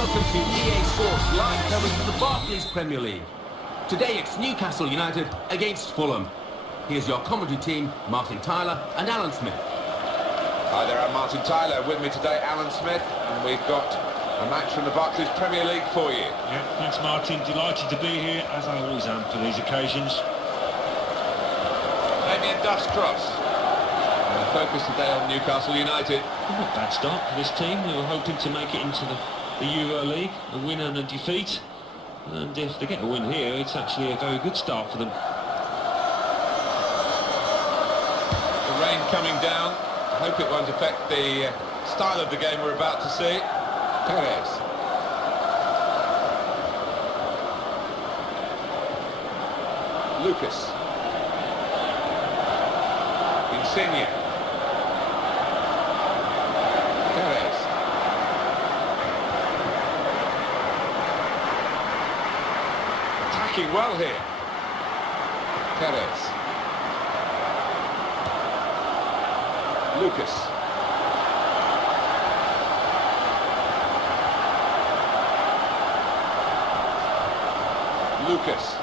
welcome to EA Sports live coverage of the Barclays Premier League. Today it's Newcastle United against Fulham. Here's your commentary team, Martin Tyler and Alan Smith. Hi there, I'm Martin Tyler. With me today, Alan Smith, and we've got a match from the Barclays Premier League for you. Yeah, thanks Martin. Delighted to be here, as I always am for these occasions. Damien Duff's cross. And the focus today on Newcastle United. Not a bad start for this team. They were hoping to make it into the Euro League, a win and a defeat. And if they get a win here, it's actually a very good start for them. The rain coming down. I hope it won't affect the style of the game we're about to see. Perez. Lucas. Insigne. Perez. Attacking well here. Perez. Lucas. Lucas.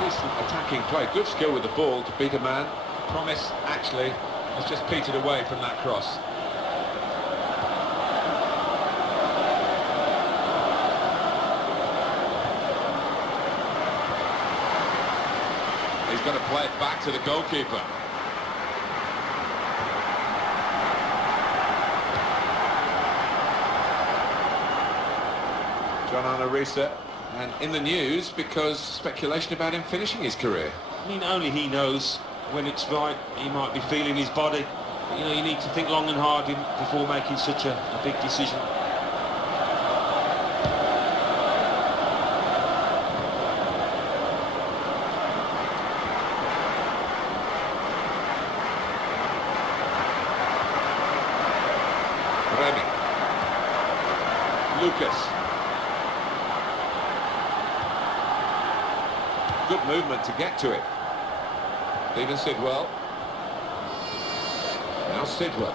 Decent attacking play, good skill with the ball to beat a man. Promise actually has just petered away from that cross. He's got to play it back to the goalkeeper. John Arisa, and in the news because speculation about him finishing his career. I mean, only he knows when it's right. He might be feeling his body. But, you know, you need to think long and hard before making such a big decision. Lucas. Good movement to get to it. Stephen Sidwell. Now Sidwell.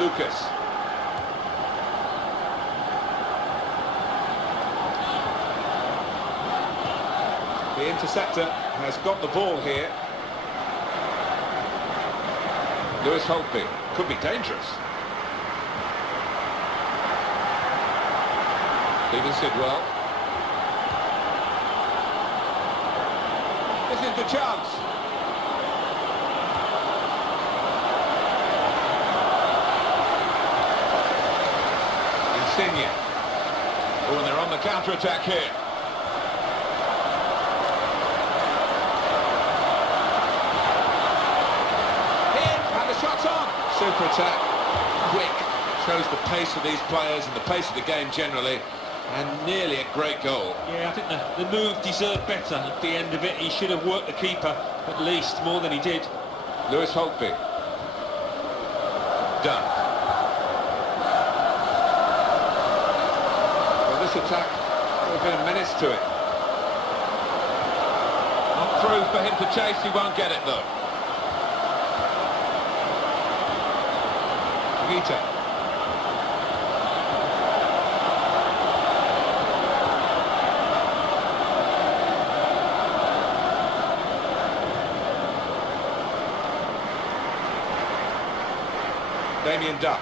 Lucas. The interceptor has got the ball here. Lewis Holtby could be dangerous. Stephen Sidwell. This is the chance. Insigne. Oh, and they're on the counter-attack here. Shots on! Super attack, quick, shows the pace of these players and the pace of the game generally, and nearly a great goal. Yeah, I think the move deserved better at the end of it. He should have worked the keeper, at least, more than he did. Lewis Holtby. Done. Well, this attack, there's been a menace to it. Not through for him to chase, he won't get it though. Damien Duff.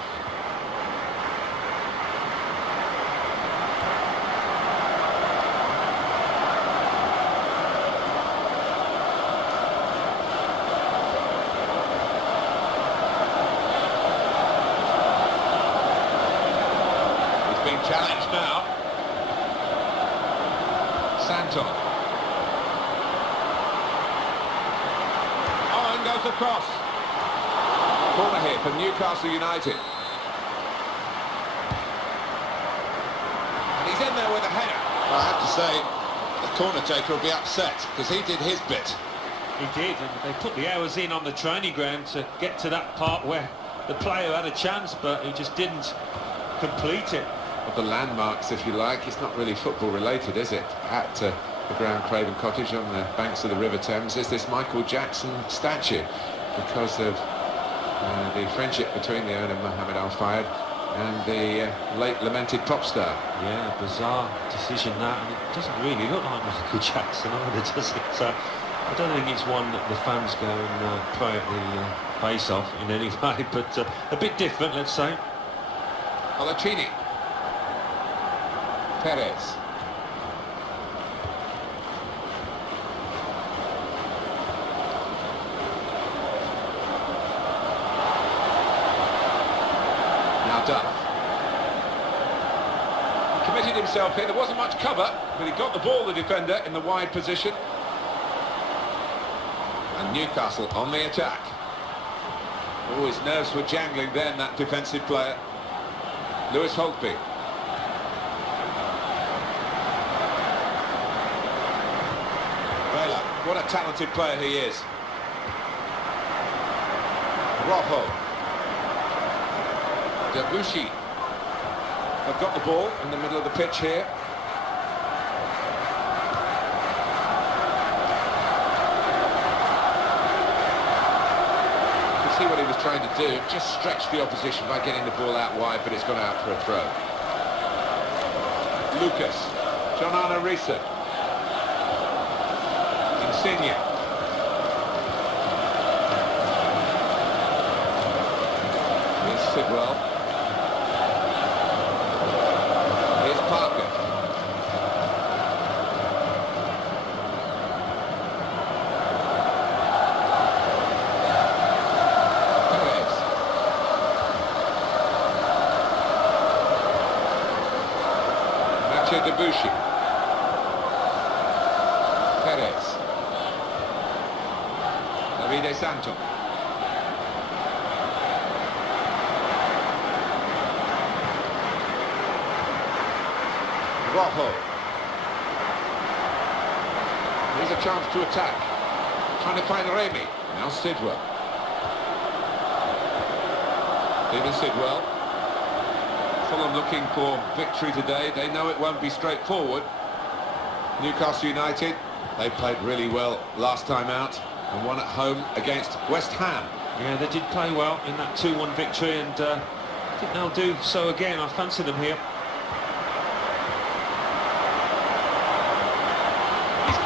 Challenge now. Santon. Oh, and goes across. Corner here for Newcastle United. And he's in there with a header. Well, I have to say, the corner taker will be upset because he did his bit. He did, and they put the hours in on the training ground to get to that part where the player had a chance, but he just didn't. complete it. Of the landmarks, if you like. It's not really football related, is it? At the Ground Craven Cottage on the banks of the River Thames is this Michael Jackson statue, because of the friendship between the owner Mohammed Al Fayed and the late lamented pop star. Yeah, bizarre decision that, and it doesn't really look like Michael Jackson either, does it? So I don't think it's one that the fans go and play at the face off in any way, but a bit different, let's say. Colaccini. Perez. Now Duff. He committed himself here. There wasn't much cover, but he got the ball, the defender, in the wide position. And Newcastle on the attack. Oh, his nerves were jangling then, that defensive player. Lewis Holtby. Vela, what a talented player he is. Rojo. Debuchy. They've got the ball in the middle of the pitch here. See what he was trying to do, just stretch the opposition by getting the ball out wide, but it's gone out for a throw. Lucas, John Arne Riise, Insigne. Here's Sidwell. Here's Parker. Debuchy. Perez. Davide Sancho. Rojo. Here's a chance to attack. Trying to find Remy. Now Sidwell. Even Sidwell. Fulham looking for victory today. They know it won't be straightforward. Newcastle United, they played really well last time out and won at home against West Ham. Yeah, they did play well in that 2-1 victory, and I think they'll do so again. I fancy them here.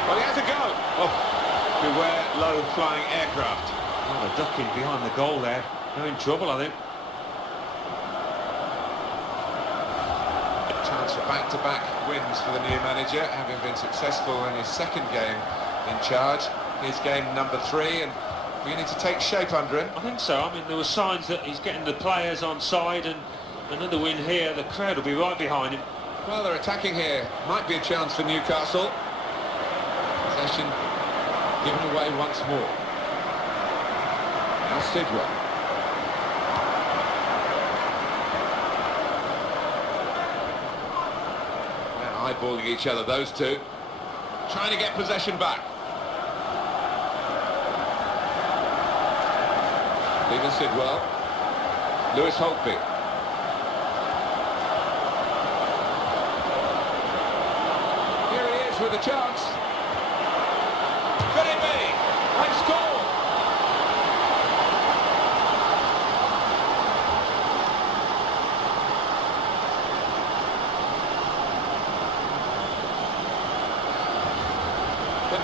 Well, he has a go. Oh, beware low-flying aircraft. Oh, they're ducking behind the goal there. They're in trouble, I think. Chance for back-to-back wins for the new manager, having been successful in his second game in charge. His game number 3, and beginning to take shape under him. I think so. I mean, there were signs that he's getting the players on side, and another win here, the crowd will be right behind him. Well, they're attacking here. Might be a chance for Newcastle. Possession given away once more. Now Sidwell. Eyeballing each other, those two. Trying to get possession back. Even Sidwell. Lewis Holtby. Here he is with a chance. Could it be? They score!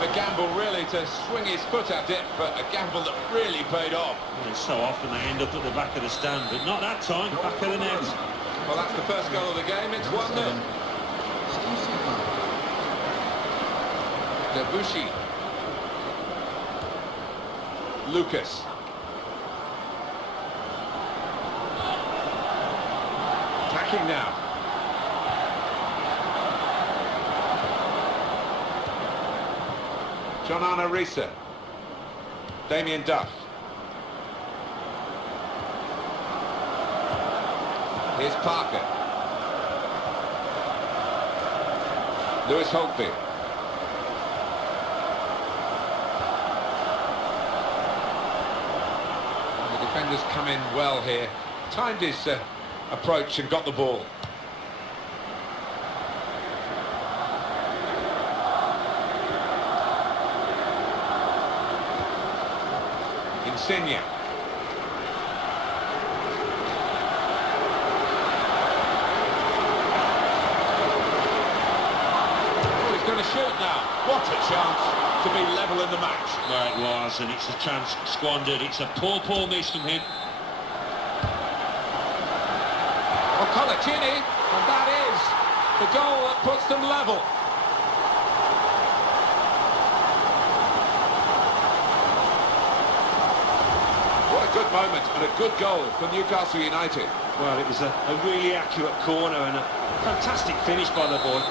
A gamble really to swing his foot at it, but a gamble that really paid off. And so often they end up at the back of the stand, but not that time, back of the net. Well, that's the first goal of the game. It's 1-0. Debuchy. Lucas. Attacking now. John Arne Riise. Damien Duff. Here's Parker. Lewis Holtby. The defenders come in well here. Timed his approach and got the ball. Insigne. Oh, he's going to shoot now. What a chance to be level in the match. Well, it was, and it's a chance squandered. It's a poor miss from him. Oh, Colaccini, and that is the goal that puts them level. What a good moment and a good goal for Newcastle United. Well, it was a really accurate corner and a fantastic finish by the boy.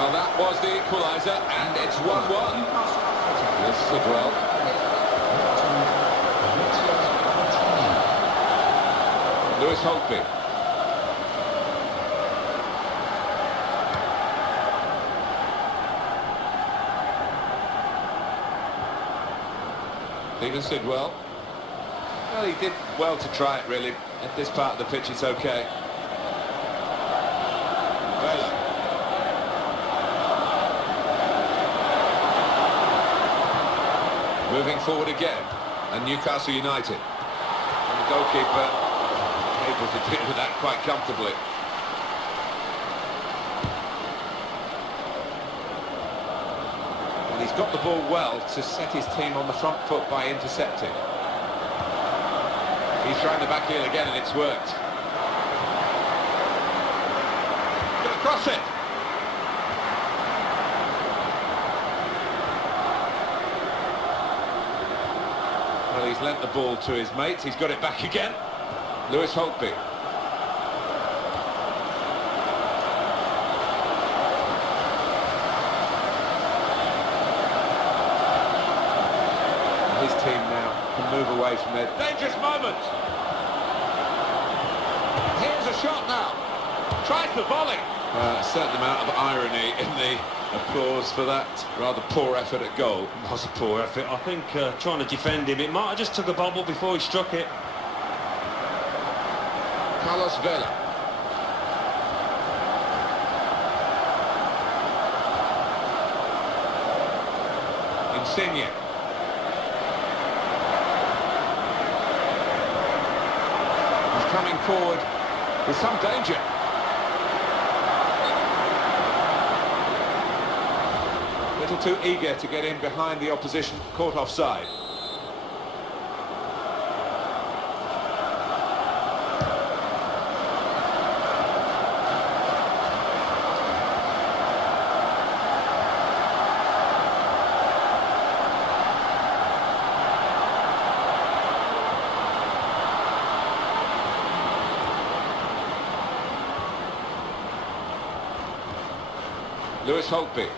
Well, that was the equaliser, and it's 1-1. Yes, Sidwell. Lewis Holtby. Stephen Sidwell. Well, he did well to try it, really. At this part of the pitch, it's okay. Vela. Moving forward again, and Newcastle United. And the goalkeeper able to deal with that quite comfortably. And he's got the ball well to set his team on the front foot by intercepting. He's trying the back heel again, and it's worked. Going to cross it. Well, he's lent the ball to his mates. He's got it back again. Lewis Holtby. His team now can move away from their dangerous moment. Here's a shot now. Tries the volley. A certain amount of irony in the applause for that rather poor effort at goal. It was a poor effort. I think trying to defend him, it might have just took a bubble before he struck it. Carlos Vela. Insigne. He's coming forward with some danger. A little too eager to get in behind the opposition, caught offside. Lewis Holtby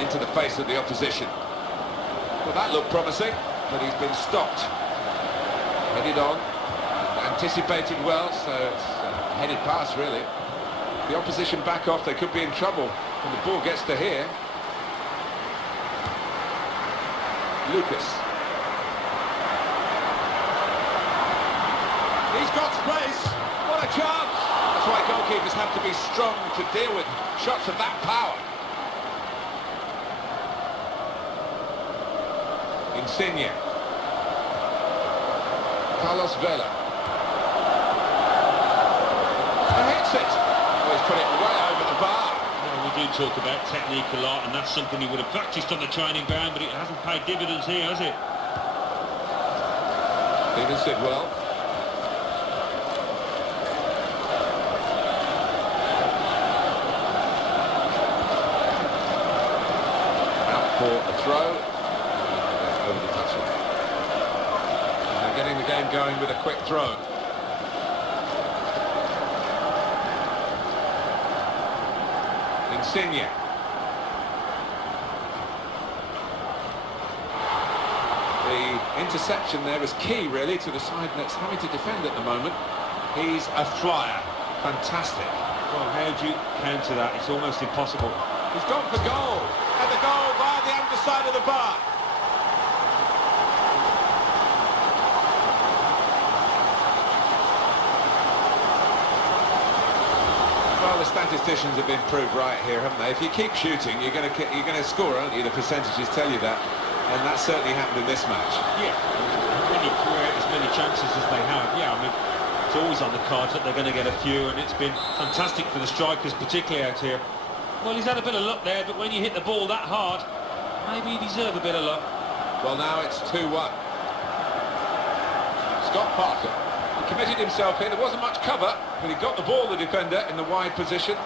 into the face of the opposition. Well, that looked promising, but he's been stopped. Headed on, anticipated well, so it's a headed pass really. The opposition back off, they could be in trouble when the ball gets to here. Lucas. He's got space. What a chance! That's why goalkeepers have to be strong to deal with shots of that power. Insigne. Carlos Vela. And hits it. Well, he's put it way over the bar. Well, we do talk about technique a lot, and that's something he would have practiced on the training ground, but it hasn't paid dividends here, has it? Stephen Sidwell. For a throw, over the touchline. And they're getting the game going with a quick throw. Insigne. The interception there was key, really, to the side that's having to defend at the moment. He's a flyer. Fantastic. Well, how do you counter that? It's almost impossible. He's gone for goal. And the goal by the underside of the bar. statisticians have been proved right here, haven't they? If you keep shooting, you're going to score, aren't you? The percentages tell you that, and that certainly happened in this match. Yeah, when you create as many chances as they have, yeah, I mean, it's always on the cards that they're going to get a few, and it's been fantastic for the strikers, particularly out here. Well, he's had a bit of luck there, but when you hit the ball that hard, maybe you deserve a bit of luck. Well, now it's 2-1. Scott Parker. He committed himself here. There wasn't much cover, but he got the ball, the defender, in the wide position.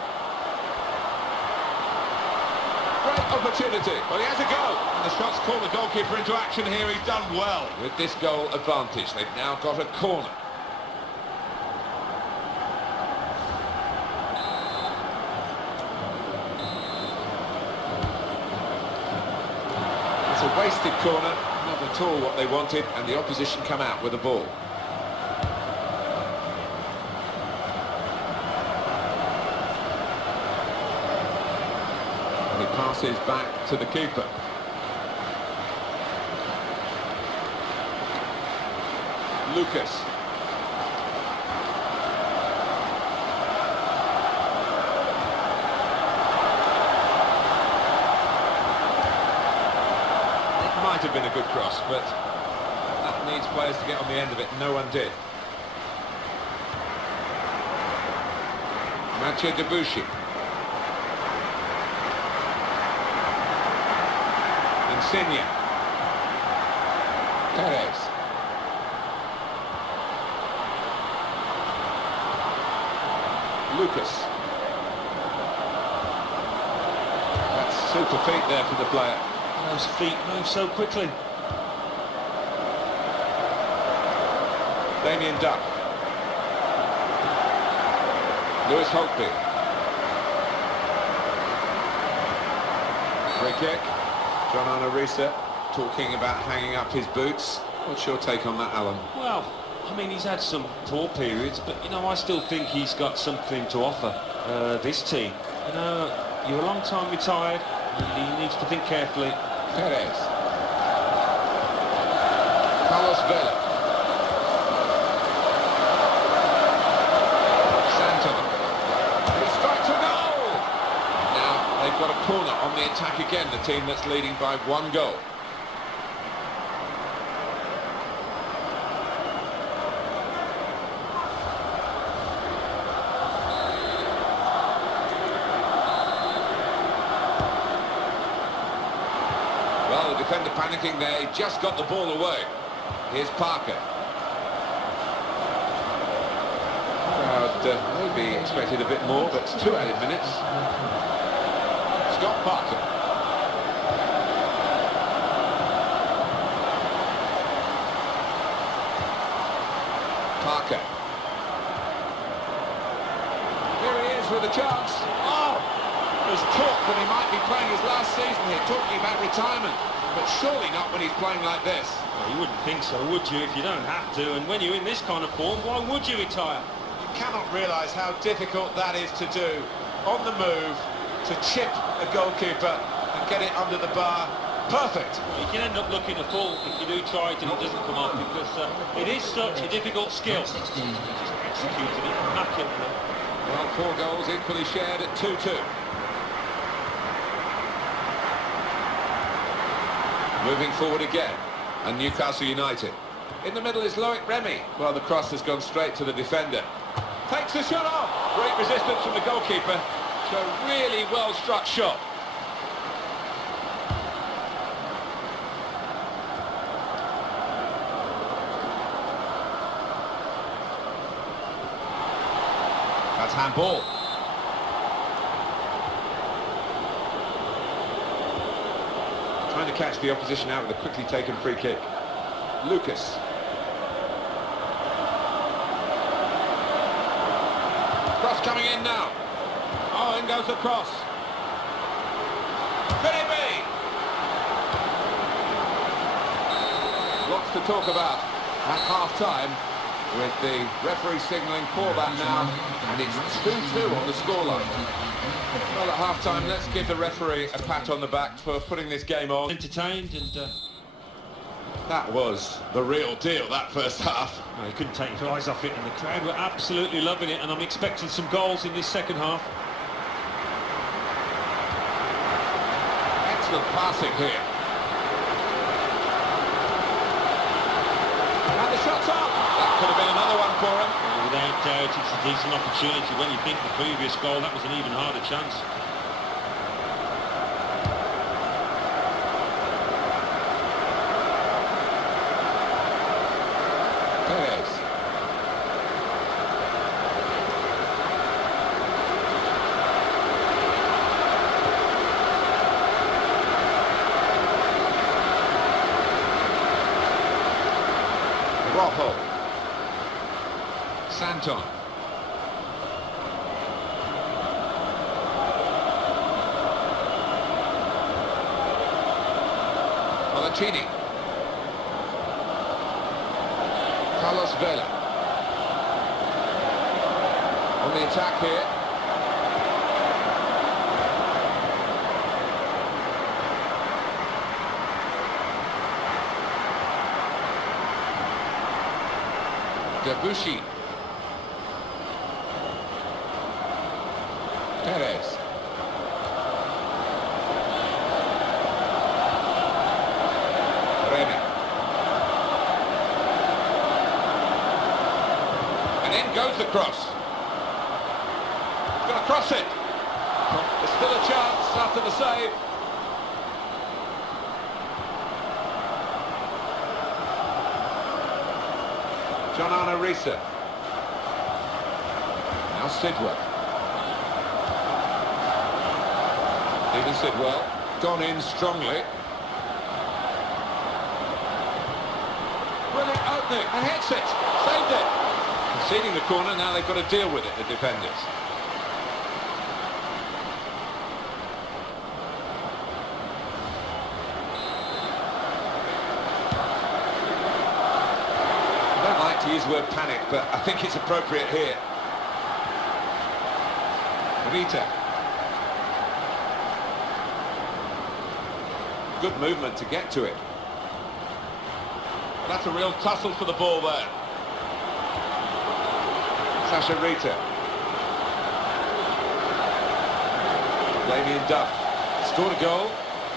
Great opportunity. Well, he has a go. And the shot's called the goalkeeper into action here. He's done well. With this goal advantage, they've now got a corner. It's a wasted corner, not at all what they wanted, and the opposition come out with the ball. And he passes back to the keeper. Lucas. Might have been a good cross, but that needs players to get on the end of it. No one did. Mathieu Debuchy. Insigne. Perez. Lucas. That's super feet there for the player. Those feet move so quickly. Damien Duff. Lewis Holtby. Free kick. John Arisa talking about hanging up his boots. What's your take on that, Alan? Well, I mean, he's had some poor periods, but, you know, I still think he's got something to offer this team. You know, you're a long time retired, and he needs to think carefully. Perez. Carlos Vela. Santana. He strikes a goal! Now they've got a corner on the attack again, the team that's leading by 1 goal. Well, the defender panicking there, he just got the ball away. Here's Parker. Crowd maybe expected a bit more, but it's 2 added minutes. Scott Parker. Parker. Here he is with a chance. Oh! There's talk that he might be playing his last season here, talking about retirement, but surely not when he's playing like this. Well, you wouldn't think so, would you, if you don't have to? And when you're in this kind of form, why would you retire? You cannot realise how difficult that is to do. On the move, to chip a goalkeeper and get it under the bar. Perfect. Well, you can end up looking a fool if you do try it and it doesn't come off, because it is such a difficult skill. He just executed it immaculately. Well, 4 goals equally shared at 2-2. Moving forward again, and Newcastle United. In the middle is Loic Remy. Well, the cross has gone straight to the defender. Takes the shot off. Great resistance from the goalkeeper. So a really well-struck shot. That's handball. Trying to catch the opposition out with a quickly taken free kick. Lucas. Cross coming in now. Oh, in goes the cross. Could it be? Lots to talk about at half-time, with the referee signalling for that now, and it's 2-2 on the scoreline. Well, at half-time, let's give the referee a pat on the back for putting this game on. Entertained, and that was the real deal, that first half. well, you couldn't take your eyes off it, and the crowd were absolutely loving it, and I'm expecting some goals in this second half. excellent passing here. And the shot's on. That could have been another one for him. Without doubt, it's a decent opportunity. When you think the previous goal, that was an even harder chance. Perez. Rojo. Santon. Molachini. Carlos Vela. On the attack here. Debuchy. Perez. Remy. And in goes the cross. He's going to cross it. There's still a chance after the save. John Arna-Risa. Now Sidwell. Even Sidwell. Gone in strongly. Brilliant opening and hits it. Saved it. Conceding the corner, now they've got to deal with it, the defenders. I don't like to use the word panic, but I think it's appropriate here. Rita. Good movement to get to it. That's a real tussle for the ball there. Sasha Rita. Damien Duff scored a goal.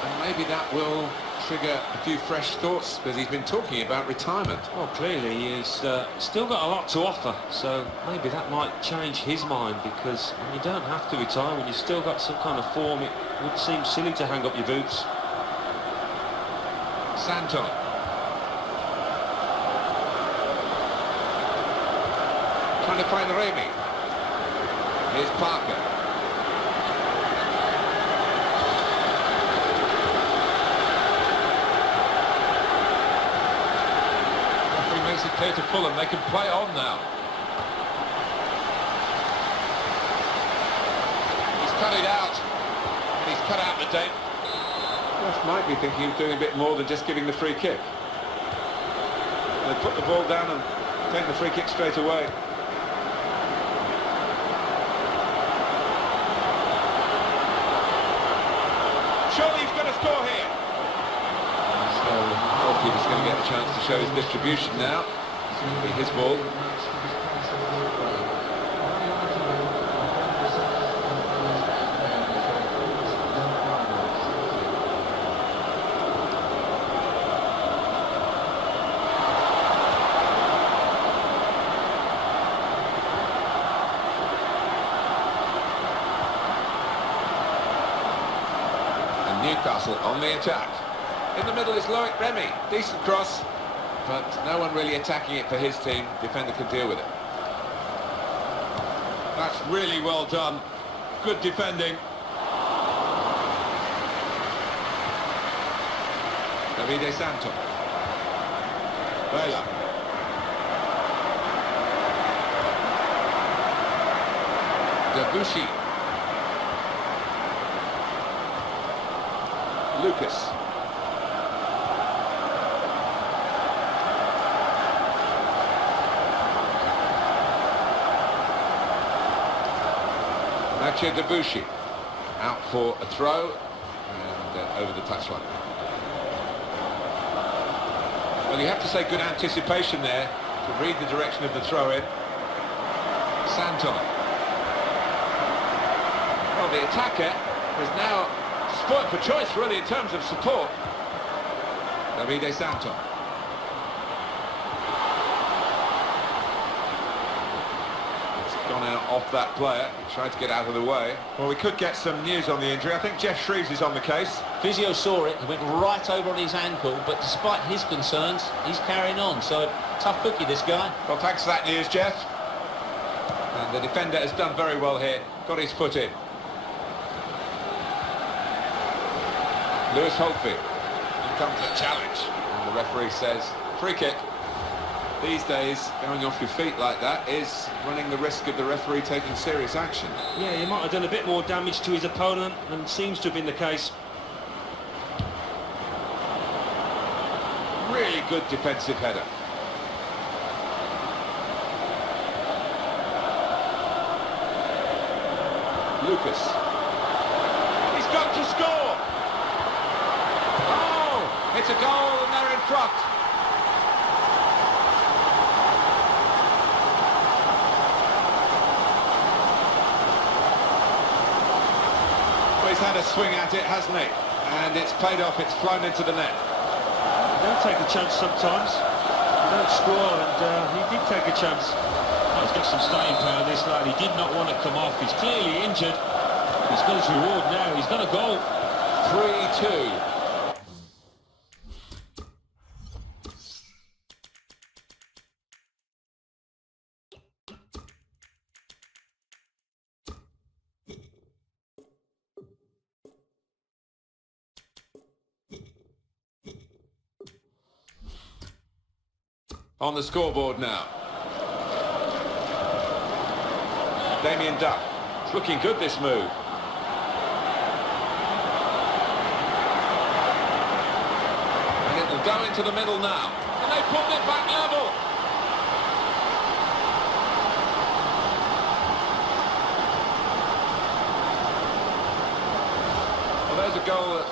And maybe that will trigger a few fresh thoughts, because he's been talking about retirement. Well, clearly he's still got a lot to offer, so maybe that might change his mind, because you don't have to retire when you've still got some kind of form. It would seem silly to hang up your boots. Santon. Trying to find Remy. Here's Parker. Referee makes it clear to Fulham they can play on now. He's cut it out. And he's cut out the date. Ref might be thinking of doing a bit more than just giving the free kick. They put the ball down and take the free kick straight away. Surely he's going to score here. So the goalkeeper's going to get a chance to show his distribution now. It's going to be his ball. Newcastle on the attack. In the middle is Loic Remy. Decent cross. But no one really attacking it for his team. Defender can deal with it. That's really well done. Good defending. Davide Santo. Vela. Debuchy. Lucas. Nacho Debuchy out for a throw and over the touchline. Well, you have to say good anticipation there to read the direction of the throw-in. Santon. Well, the attacker has now spoilt for choice, really, in terms of support. Davide Santo. It's gone out off that player. He tried to get out of the way. Well, we could get some news on the injury. I think Jeff Shreves is on the case. Physio saw it, he went right over on his ankle, but despite his concerns, he's carrying on. So, tough cookie, this guy. Well, thanks for that news, Jeff. And the defender has done very well here. Got his foot in. Lewis Holtby. Here comes the challenge. And the referee says, free kick. These days, going off your feet like that is running the risk of the referee taking serious action. Yeah, he might have done a bit more damage to his opponent than seems to have been the case. Really good defensive header. Lucas. He's got to score! Oh! It's a goal and they're in front. Well, he's had a swing at it, hasn't he? And it's paid off, it's flown into the net. You don't take a chance sometimes. You don't score, and he did take a chance. He's got some staying power, this lad. He did not want to come off. He's clearly injured. He's got his reward now. He's got a goal. 3-2. On the scoreboard now. Damien Duff. It's looking good, this move. And it will go into the middle now. And they put it back level. Well, there's a goal that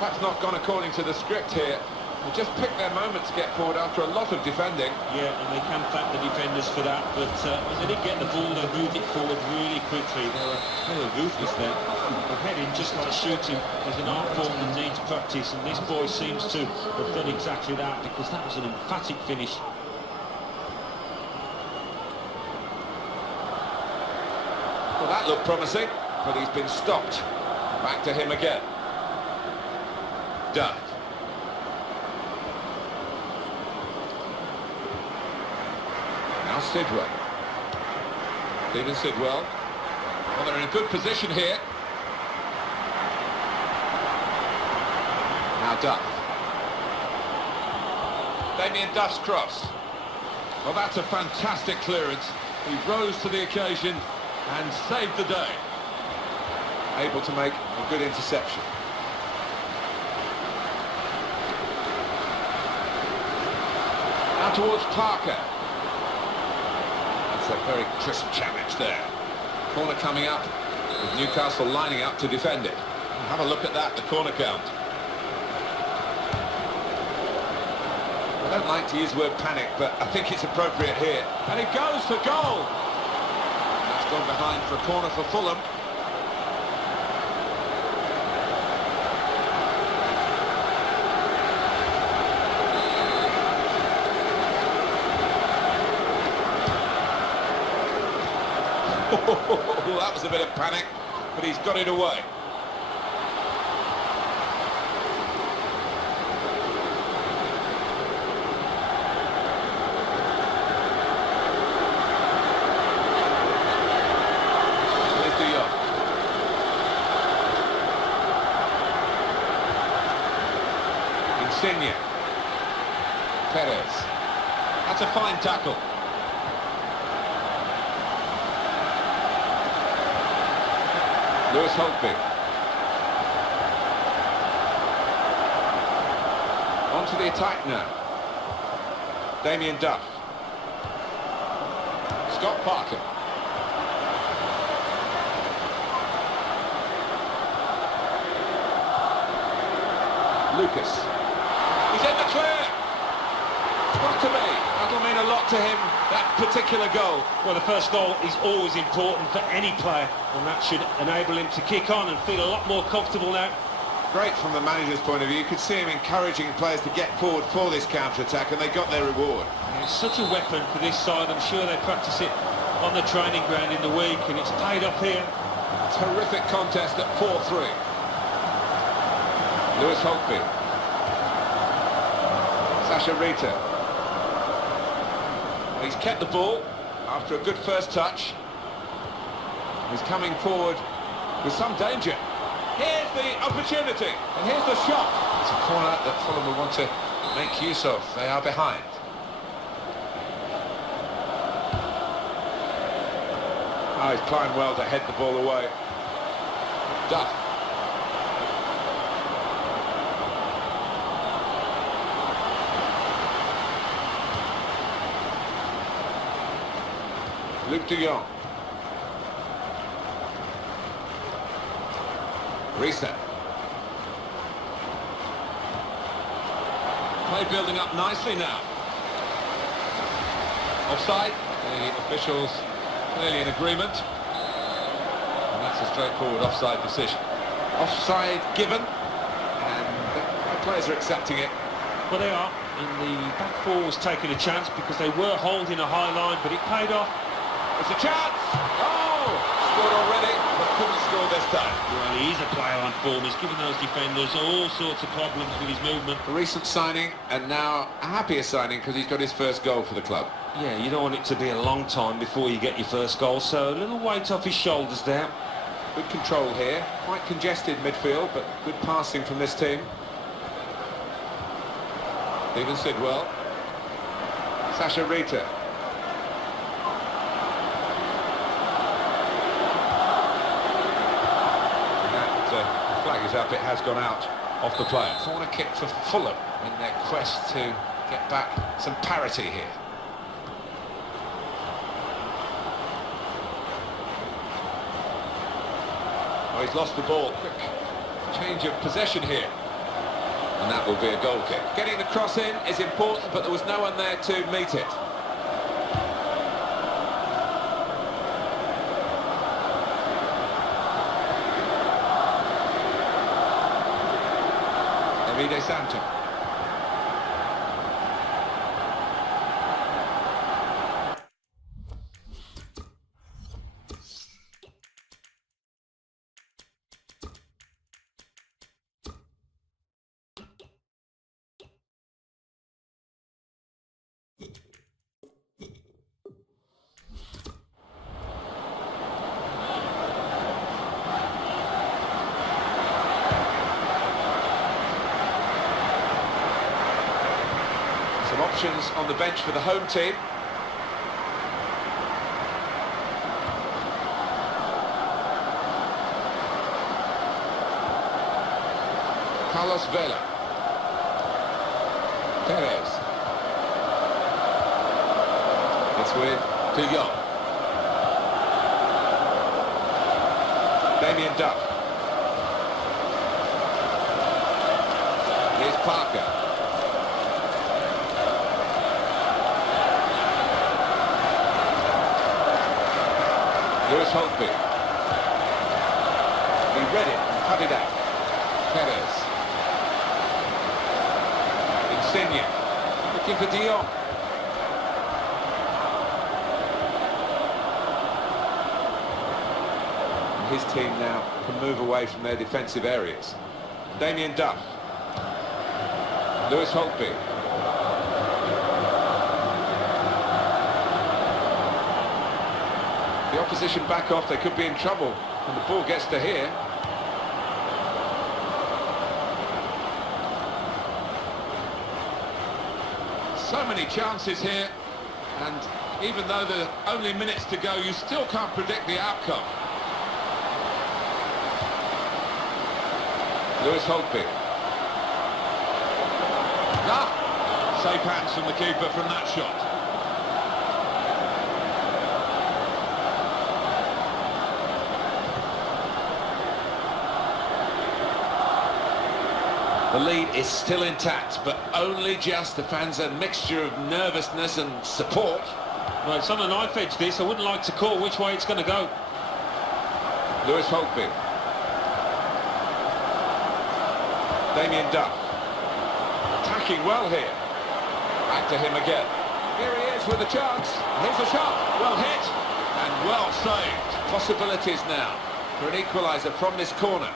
perhaps not gone according to the script here. They just pick their moment to get forward after a lot of defending. Yeah, and they can thank the defenders for that, but when they did get the ball, they moved it forward really quickly. They were ruthless there. The heading, just like shooting, is an art form that needs practice, and this boy seems to have done exactly that, because that was an emphatic finish. Well, that looked promising, but he's been stopped. Back to him again. Duff. Now Sidwell. Stephen Sidwell. Well, they're in a good position here. Now Duff. Damien Duff's cross. Well, that's a fantastic clearance. He rose to the occasion and saved the day. Able to make a good interception. Now towards Parker. That's a very crisp challenge there. Corner coming up, with Newcastle lining up to defend it. Have a look at that, the corner count. I don't like to use the word panic, but I think it's appropriate here. And it goes for goal. That's gone behind for a corner for Fulham. That was a bit of panic, but he's got it away. Here's De Jong. Insigne. Perez. That's a fine tackle. Lewis Holtby. On to the attack now. Damien Duff. Scott Parker. Lucas. He's in the clear. Got to be. That'll mean a lot to him, that particular goal. Well, the first goal is always important for any player, and that should enable him to kick on and feel a lot more comfortable now. Great from the manager's point of view. You could see him encouraging players to get forward for this counter-attack, and they got their reward. It's such a weapon for this side. I'm sure they practice it on the training ground in the week, and it's paid off here. Terrific contest at 4-3. Lewis Holtby. Sasha Rita. He's kept the ball after a good first touch. He's coming forward with some danger. Here's the opportunity, and here's the shot. It's a corner that Fulham will want to make use of. They are behind. Oh, he's playing well to head the ball away. Duff. Luke de Jong. Reset. Play building up nicely now. Offside. The officials clearly in agreement. And that's a straightforward offside decision. Offside given. And the players are accepting it. Well, they are, and the back four was taking a chance because they were holding a high line, but it paid off. It's a chance! Oh! Scored already, but couldn't score this time. Well, he is a player on form. He's given those defenders all sorts of problems with his movement. A recent signing, and now a happier signing because he's got his first goal for the club. Yeah, you don't want it to be a long time before you get your first goal, so a little weight off his shoulders there. Good control here, quite congested midfield, but good passing from this team. Stephen Sidwell. Sasha Rita. That flag is up, it has gone out off the player. Corner kick for Fulham in their quest to get back some parity here. Oh, he's lost the ball. Quick change of possession here. And that will be a goal kick. Getting the cross in is important, but there was no one there to meet it. Davide Sancho. Some options on the bench for the home team. Carlos Vela. Perez. It's with De Jong. Damien Duff. Here's Parker. Lewis Holtby. He read it and cut it out. Perez. Insigne. Looking for De Jong. And his team now can move away from their defensive areas. Damien Duff. Lewis Holtby. The opposition back off, they could be in trouble when the ball gets to here. So many chances here, and even though there are only minutes to go, you still can't predict the outcome. Lewis Holtby. Safe hands from the keeper from that shot. The lead is still intact, but only just. The fans a mixture of nervousness and support. Well, it's on a knife edge this. I wouldn't like to call which way it's going to go. Lewis Holtby. Damien Duff. Attacking well here. Back to him again. Here he is with a chance. Here's the shot. Well hit and well saved. Possibilities now for an equaliser from this corner.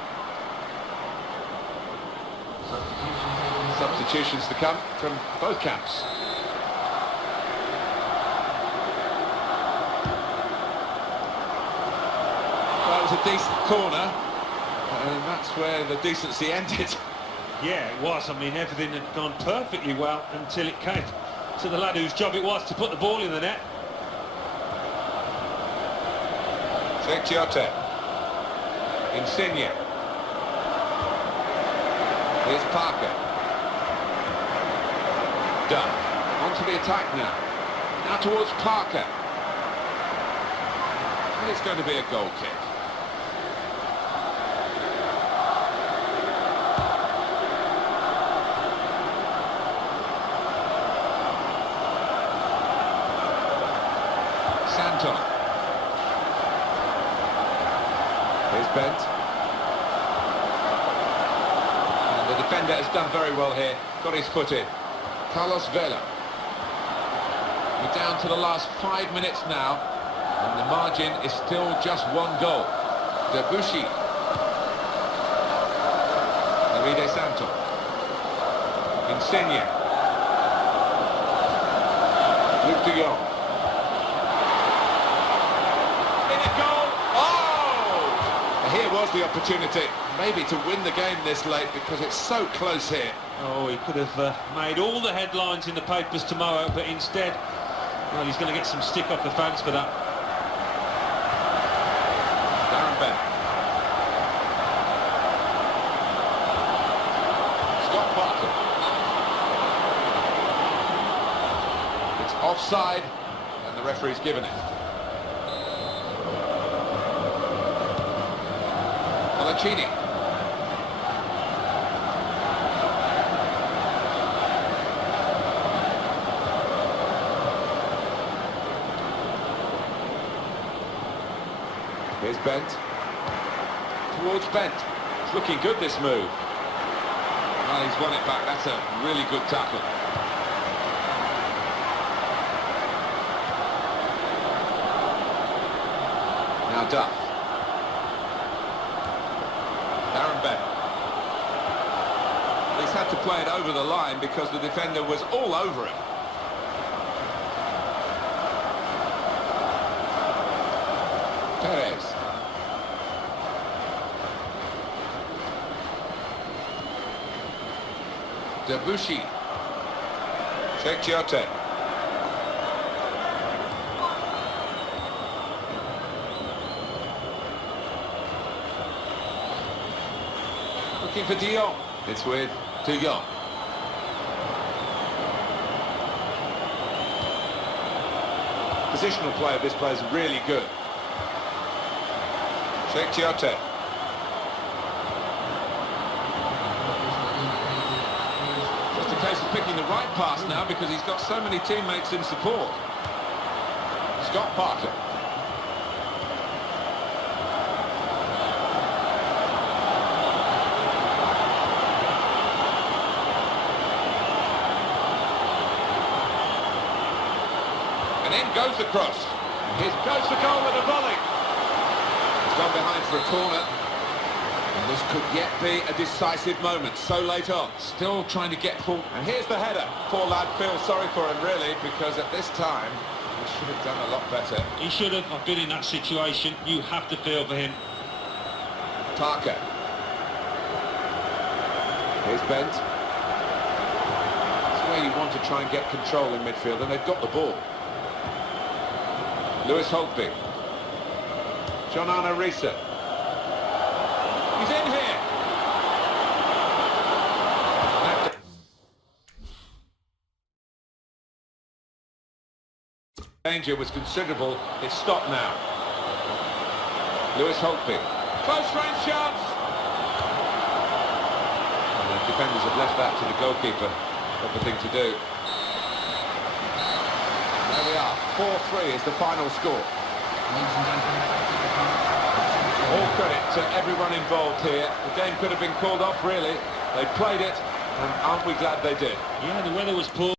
Substitutions to come from both camps. Well, it was a decent corner, and that's where the decency ended. Yeah, it was. I mean, everything had gone perfectly well until it came to the lad whose job it was to put the ball in the net. Sekiote. Insigne. Here's Parker. Done. Onto the attack now. Now towards Parker. And it's going to be a goal kick. Santon. Here's Bent. And the defender has done very well here. Got his foot in. Carlos Vela. We're down to the last 5 minutes now, and the margin is still just one goal. Debuchy. Davide Santo. Insigne. Luke de Jong. In a goal. Oh! Here was the opportunity, maybe to win the game this late, because it's so close here. Oh, he could have made all the headlines in the papers tomorrow, but instead, well, he's going to get some stick off the fans for that. Darren Bent. Scott Parker. It's offside, and the referee's given it. Colaccini. Here's Bent. Towards Bent. It's looking good, this move. Well, he's won it back. That's a really good tackle. Now Duff. Darren Bent. He's had to play it over the line because the defender was all over him. Perez. Debuchy. Sekiote. Looking for De Jong. It's with De Jong. Positional play of this player is really good. Sekiote. Just a case of picking the right pass now because he's got so many teammates in support. Scott Parker. And in goes the cross. Here goes the goal with a volley. Gone behind for a corner, and this could yet be a decisive moment so late on. Still trying to get full, and here's the header. Poor lad feels sorry for him really, because at this time he should have done a lot better. He should have. I've been in that situation. You have to feel for him. Parker. Here's Bent. That's where you want to try and get control in midfield, and they've got the ball. Lewis Holtby. John Arno Risa. He's in here. Danger was considerable. It's stopped now. Lewis Holtby. Close range chance. And the defenders have left that to the goalkeeper. Proper thing to do. There we are. 4-3 is the final score. All credit to everyone involved here. The game could have been called off, really. They played it, and aren't we glad they did? Yeah, the weather was poor.